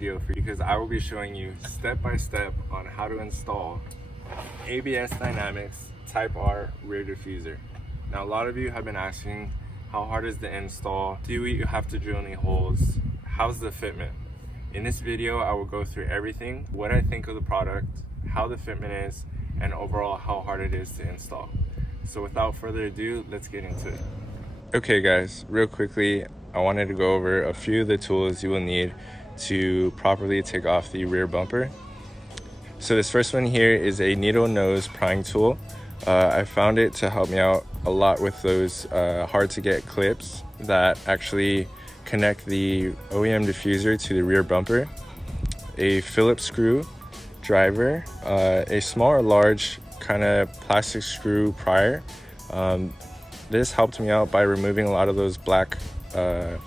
video for you because I will be showing you step by step on how to install ABS Dynamics Type R rear diffuser. Now a lot of you have been asking, how hard is the install? Do you have to drill any holes? How's the fitment? In this video I will go through everything, what I think of the product, how the fitment is, and overall how hard it is to install. So without further ado, let's get into it. Okay guys, real quickly, I wanted to go over a few of the tools you will need to properly take off the rear bumper. So this first one here is a needle nose prying tool. I found it to help me out a lot with those hard to get clips that actually connect the OEM diffuser to the rear bumper. A Phillips screw driver, a small or large kind of plastic screw prior. This helped me out by removing a lot of those black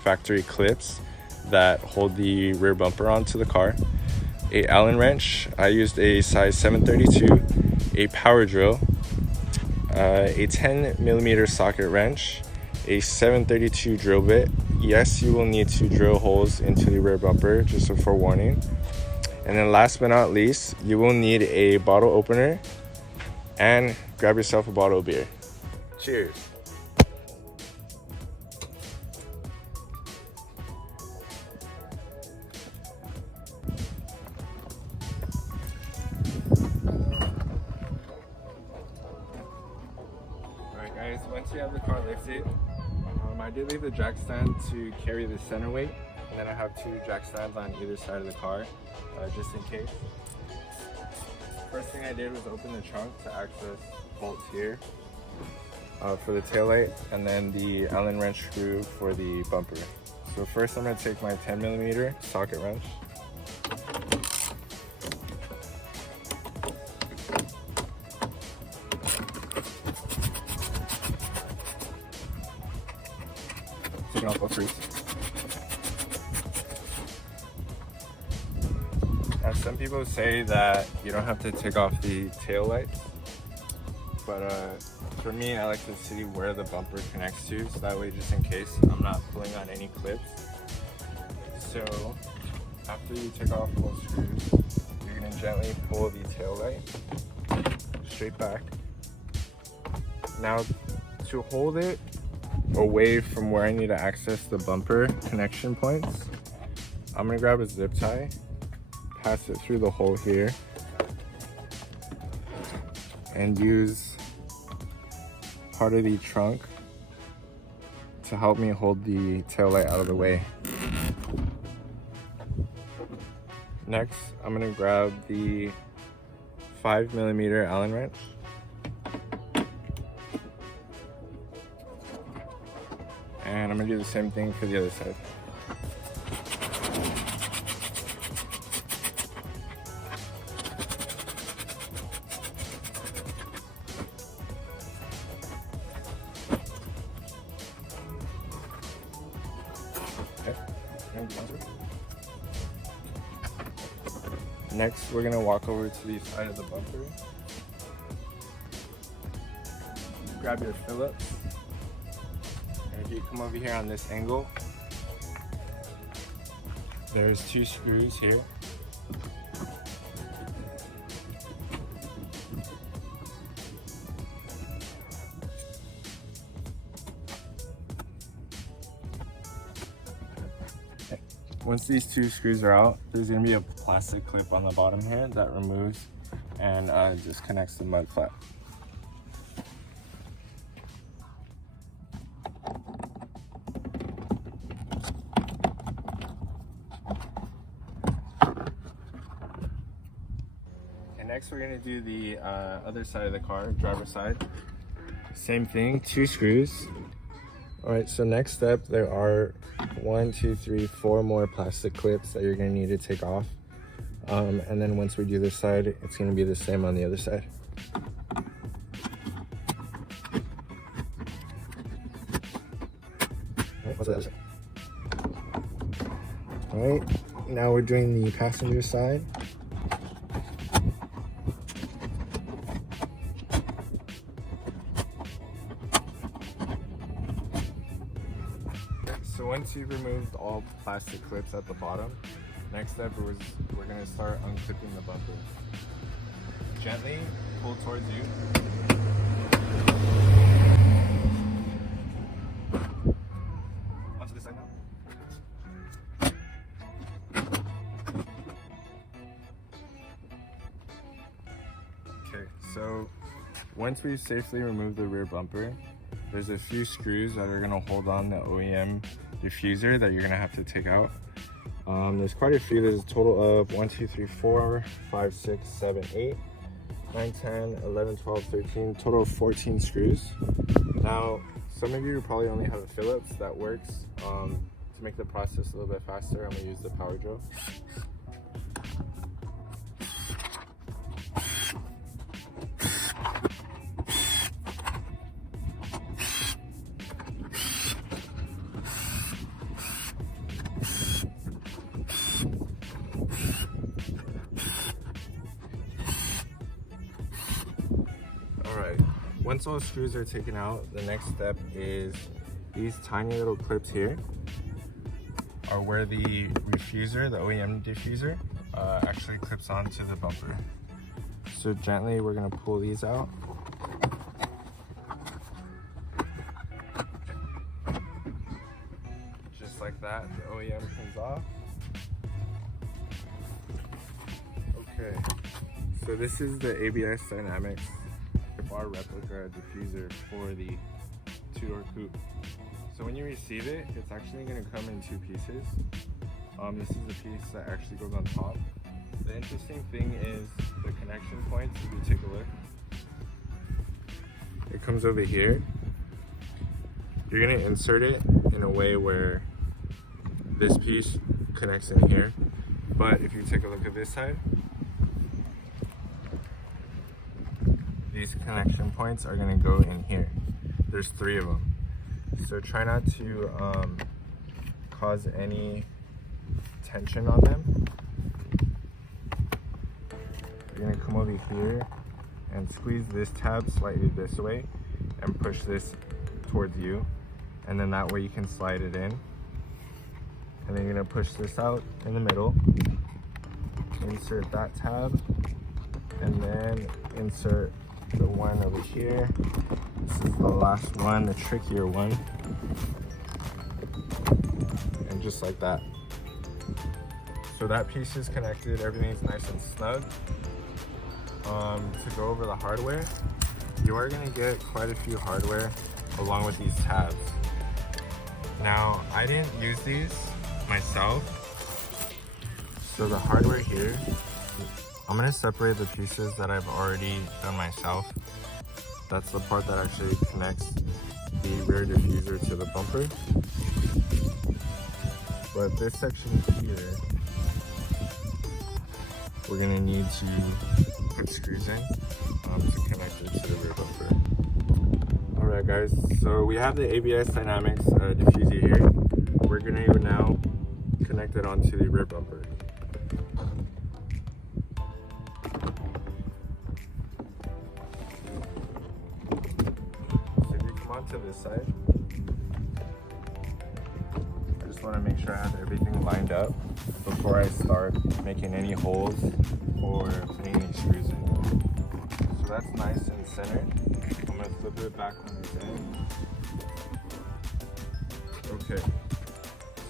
factory clips that hold the rear bumper onto the car. A Allen wrench, I used a size 732, a power drill, a 10mm socket wrench, a 732 drill bit. Yes, you will need to drill holes into the rear bumper, just a forewarning. And then last but not least, you will need a bottle opener and grab yourself a bottle of beer. Cheers. Alright guys, once you have the car lifted, I did leave the jack stand to carry the center weight, and then I have two jack stands on either side of the car, just in case. First thing I did was open the trunk to access bolts here for the taillight, and then the Allen wrench screw for the bumper. So first I'm going to take my 10mm socket wrench. Taking off both screws. Now some people say that you don't have to take off the tail lights, but for me I like to see where the bumper connects to, so that way just in case I'm not pulling on any clips. So after you take off both screws, you're going to gently pull the tail light straight back. Now to hold it away from where I need to access the bumper connection points, I'm going to grab a zip tie, pass it through the hole here, and use part of the trunk to help me hold the taillight out of the way. Next, I'm going to grab the 5mm Allen wrench. And I'm going to do the same thing for the other side. Next, we're going to walk over to the side of the bumper. Grab your Phillips. And if you come over here on this angle, there's two screws here. Once these two screws are out, there's going to be a plastic clip on the bottom here that removes and disconnects the mud flap. And next we're going to do the other side of the car, driver's side. Same thing, two screws. Alright, so next step, there are 4 more plastic clips that you're going to need to take off. And then once we do this side, it's going to be the same on the other side. Alright, now we're doing the passenger side. So once you've removed all plastic clips at the bottom, Next step is we're going to start unclipping the bumper. Gently pull towards you. Onto this side now. Okay, so once we safely remove the rear bumper, there's a few screws that are going to hold on the OEM diffuser that you're going to have to take out. There's quite a few. There's a total of 1, 2, 3, 4, 5, 6, 7, 8, 9, 10, 11, 12, 13, total of 14 screws. Now, some of you probably only have a Phillips that works. To make the process a little bit faster, I'm going to use the power drill. Once all screws are taken out, the next step is these tiny little clips here are where the diffuser, the OEM diffuser, actually clips onto the bumper. So gently we're going to pull these out. Just like that, the OEM comes off. Okay, so this is the ABS Dynamics Type R replica diffuser for the two-door coupe. So when you receive it, it's actually going to come in two pieces. This is the piece that actually goes on top. The interesting thing is the connection points. If you take a look, it comes over here. You're going to insert it in a way where this piece connects in here. But if you take a look at this side, these connection points are going to go in here. There's 3 of them. So try not to cause any tension on them. You're going to come over here and squeeze this tab slightly this way and push this towards you. And then that way you can slide it in. And then you're going to push this out in the middle. Insert that tab. And then insert the one over here. This is the last one, the trickier one. And just like that. So that piece is connected, everything's nice and snug. To go over the hardware, you are going to get quite a few hardware along with these tabs. Now, I didn't use these myself. So the hardware here, I'm going to separate the pieces that I've already done myself. That's the part that actually connects the rear diffuser to the bumper. But this section here, we're going to need to put screws in to connect it to the rear bumper. Alright guys, so we have the ABS Dynamics diffuser here. We're going to now connect it onto the rear bumper. To this side, I just want to make sure I have everything lined up before I start making any holes or putting any screws in. So that's nice and centered. I'm going to flip it back on its end. Okay,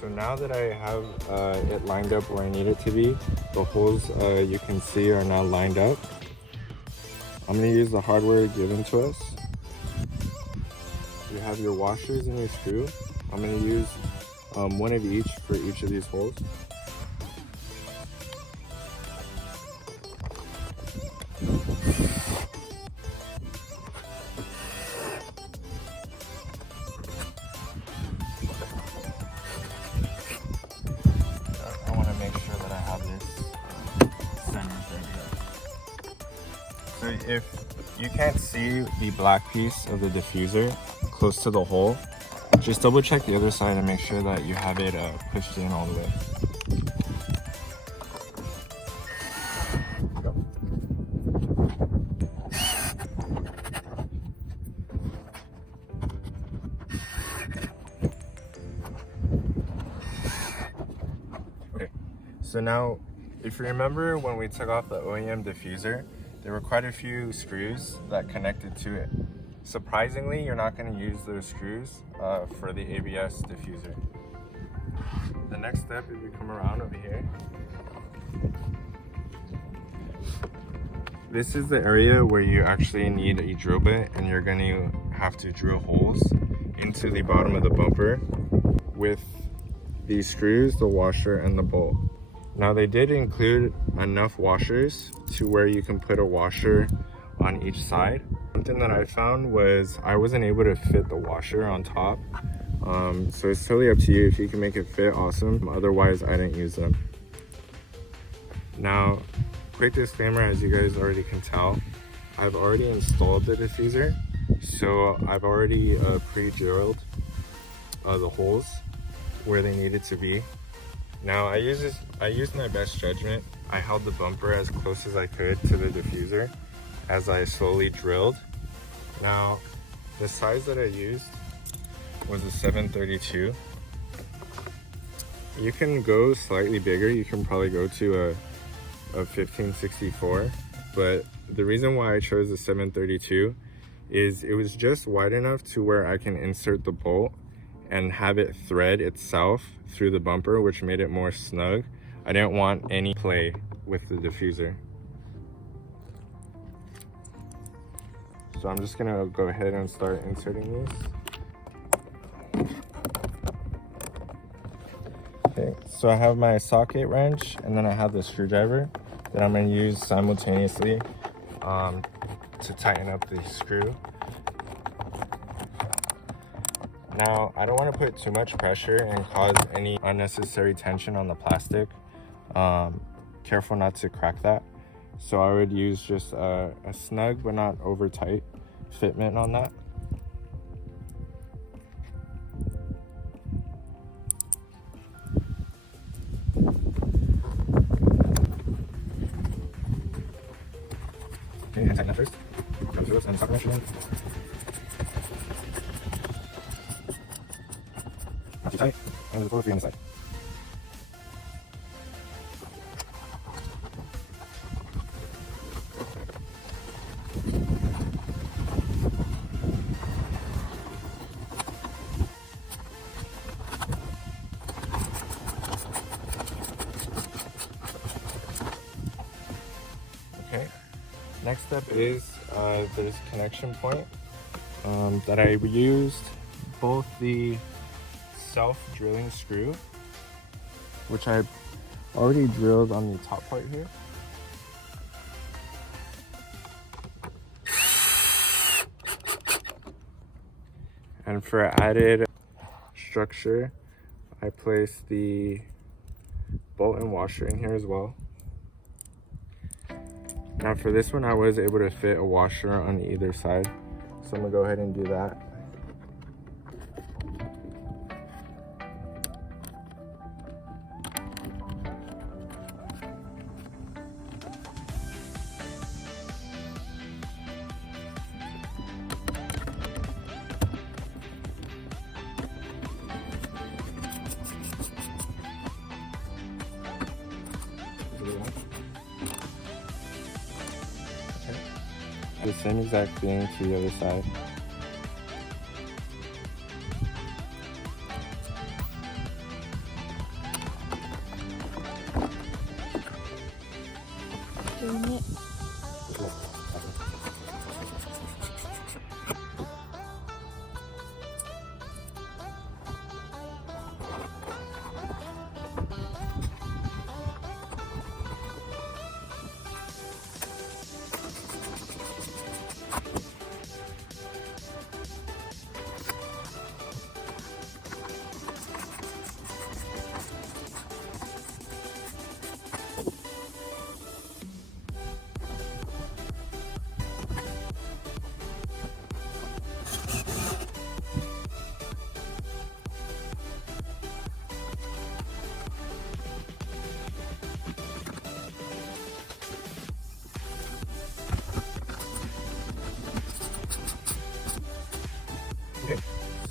so now that I have it lined up where I need it to be, the holes you can see are now lined up. I'm going to use the hardware given to us. You have your washers and your screw. I'm going to use one of each for each of these holes. I want to make sure that I have this centered right here. So if you can't see the black piece of the diffuser close to the hole, just double check the other side and make sure that you have it pushed in all the way. Okay, So now, if you remember when we took off the OEM diffuser, there were quite a few screws that connected to it. Surprisingly, you're not going to use those screws for the ABS diffuser. The next step, if you come around over here, this is the area where you actually need a drill bit, and you're going to have to drill holes into the bottom of the bumper with these screws, the washer, and the bolt. Now they did include enough washers to where you can put a washer on each side. Something that I found was I wasn't able to fit the washer on top. So it's totally up to you. If you can make it fit, awesome. Otherwise, I didn't use them. Now, quick disclaimer, as you guys already can tell, I've already installed the diffuser. So I've already pre-drilled the holes where they needed to be. Now I used my best judgment. I held the bumper as close as I could to the diffuser as I slowly drilled. Now the size that I used was a 732. You can go slightly bigger. You can probably go to a 1564, but the reason why I chose the 732 is it was just wide enough to where I can insert the bolt and have it thread itself through the bumper, which made it more snug. I didn't want any play with the diffuser. So I'm just gonna go ahead and start inserting these. Okay, so I have my socket wrench, and then I have the screwdriver that I'm gonna use simultaneously to tighten up the screw. Now, I don't want to put too much pressure and cause any unnecessary tension on the plastic. Careful not to crack that. So I would use just a snug but not over tight fitment on that. Okay, and tighten that first. Go through this and socket wrench again. Not too tight, and there's a 4-3 on the side. Okay, next step is there's a connection point that I used both the self-drilling screw, which I already drilled on the top part here, and for added structure I placed the bolt and washer in here as well. Now for this one I was able to fit a washer on either side, so I'm gonna go ahead and do that. The same exact thing to the other side. Doing it.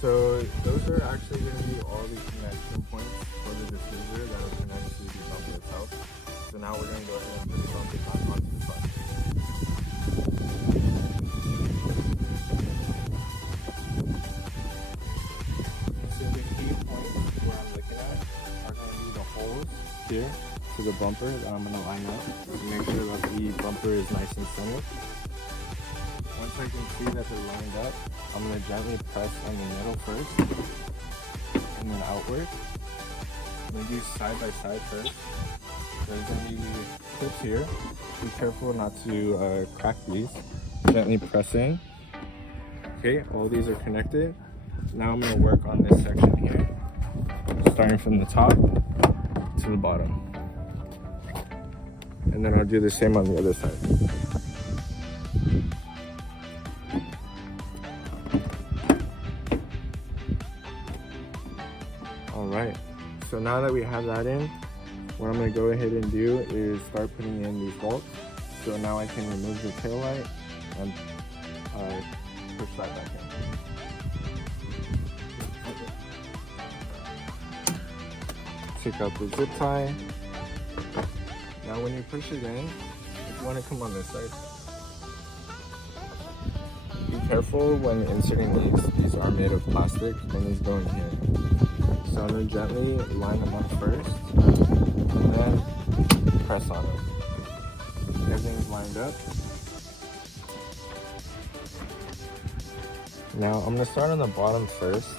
So those are actually going to be all the connection points for the diffuser that will connect to the bumper itself. So now we're going to go ahead and put the bumper back onto the front. So the key points where I'm looking at are going to be the holes here to the bumper that I'm going to line up to make sure that the bumper is nice and centered. Once I can see that they're lined up, I'm going to gently press on the middle first and then outward. I'm going to do side by side first. There's going to be clips here. Be careful not to crack these. Gently press in. Okay, all these are connected. Now I'm going to work on this section here, starting from the top to the bottom. And then I'll do the same on the other side. Alright, so now that we have that in, what I'm going to go ahead and do is start putting in these bolts. So now I can remove the tail light and push that back in. Take out the zip tie. Now when you push it in, you want to come on this side. Be careful when inserting these. These are made of plastic and these go in here. So I'm going to gently line them up first and then press on them. Everything's lined up. Now I'm going to start on the bottom first,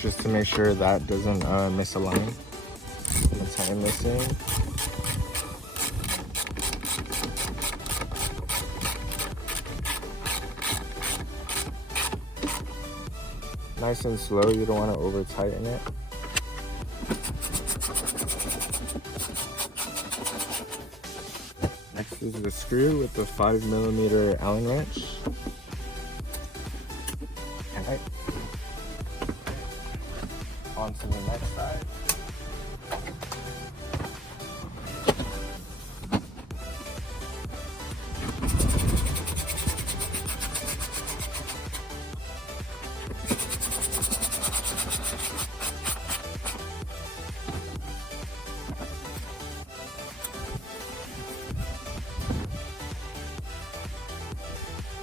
just to make sure that doesn't misalign. I'm going to tighten this in. Nice and slow, you don't want to over tighten it. Next is the screw with the 5mm Allen wrench. Alright. On to the next side.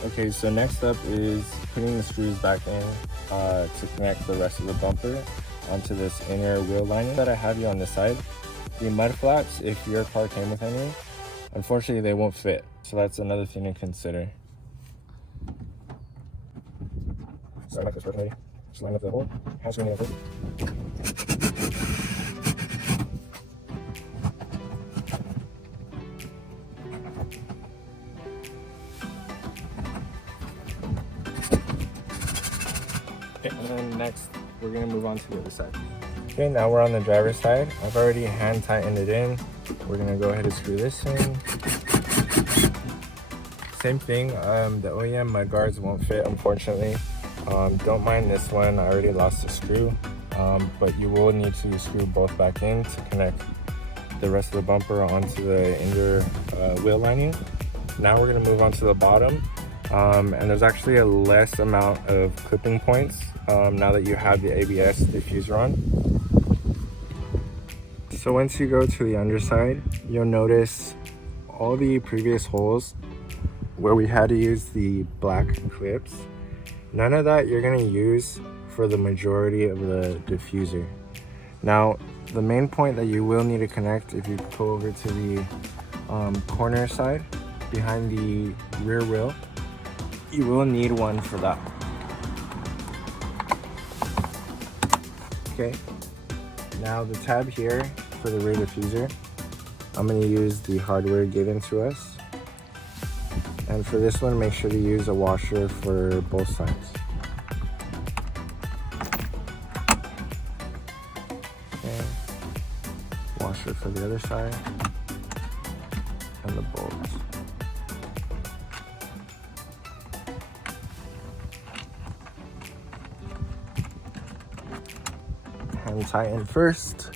Okay, so next up is putting the screws back in to connect the rest of the bumper onto this inner wheel lining that I have you on the side. The mud flaps, if your car came with any, unfortunately they won't fit. So that's another thing to consider. Sorry about this, lady. Just line up the hole. How's it going to And then next, we're going to move on to the other side. Okay, now we're on the driver's side. I've already hand tightened it in. We're going to go ahead and screw this in. Same thing, the OEM mud guards won't fit, unfortunately. Don't mind this one, I already lost a screw. But you will need to screw both back in to connect the rest of the bumper onto the inner wheel lining. Now we're going to move on to the bottom. And there's actually a less amount of clipping points now that you have the ABS diffuser on. So once you go to the underside, you'll notice all the previous holes where we had to use the black clips. None of that you're going to use for the majority of the diffuser. Now, the main point that you will need to connect, if you pull over to the corner side behind the rear wheel, you will need one for that. Okay, now the tab here for the rear diffuser, I'm going to use the hardware given to us. And for this one, make sure to use a washer for both sides. Okay, washer for the other side, and the bolts. Hand tighten first.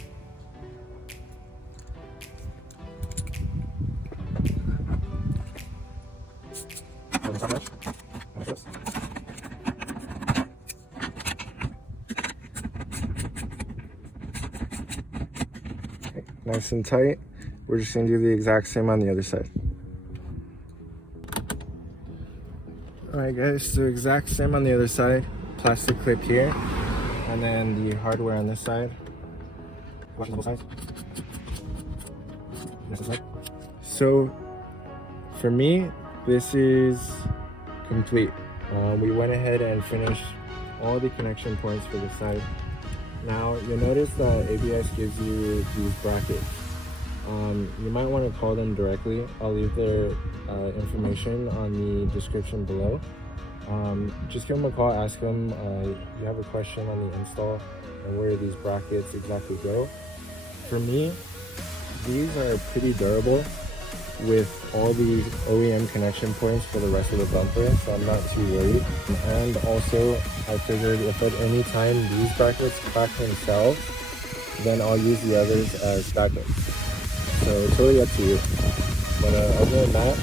nice and tight. We're just gonna do the exact same on the other side. Alright guys, so exact same on the other side. Plastic clip here, and then the hardware on this side. Watch both sides. So for me, this is complete. We went ahead and finished all the connection points for the side. Now you'll notice that ABS gives you these brackets. You might want to call them directly. I'll leave their information on the description below. Just give them a call, ask them you have a question on the install and where these brackets exactly go. For me, these are pretty durable with all the OEM connection points for the rest of the bumper, so I'm not too worried. And also, I figured if at any time these brackets crack themselves, then I'll use the others as backups. So it's totally up to you. But other than that,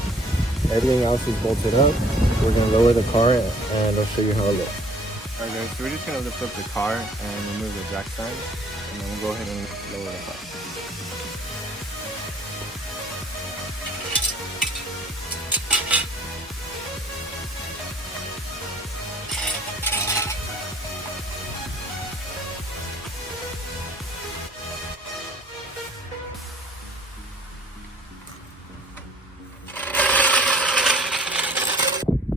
everything else is bolted up. We're going to lower the car and I'll show you how it looks. Alright guys, so we're just going to lift up the car and remove the jack stand, and then we'll go ahead and lower the car.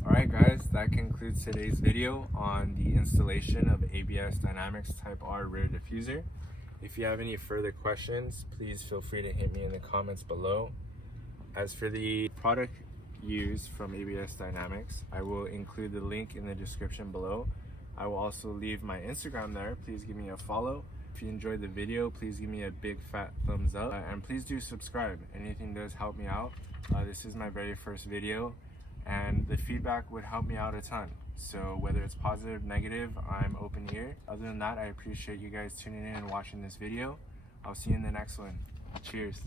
Alright guys, that concludes today's video on the installation of ABS Dynamics Type R rear diffuser. If you have any further questions, please feel free to hit me in the comments below. As for the product used from ABS Dynamics, I will include the link in the description below. I will also leave my Instagram there. Please give me a follow. If you enjoyed the video, please give me a big fat thumbs up, and please do subscribe. Anything does help me out. This is my very first video, and the feedback would help me out a ton. So whether it's positive, negative, I'm open here. Other than that, I appreciate you guys tuning in and watching this video. I'll see you in the next one. Cheers.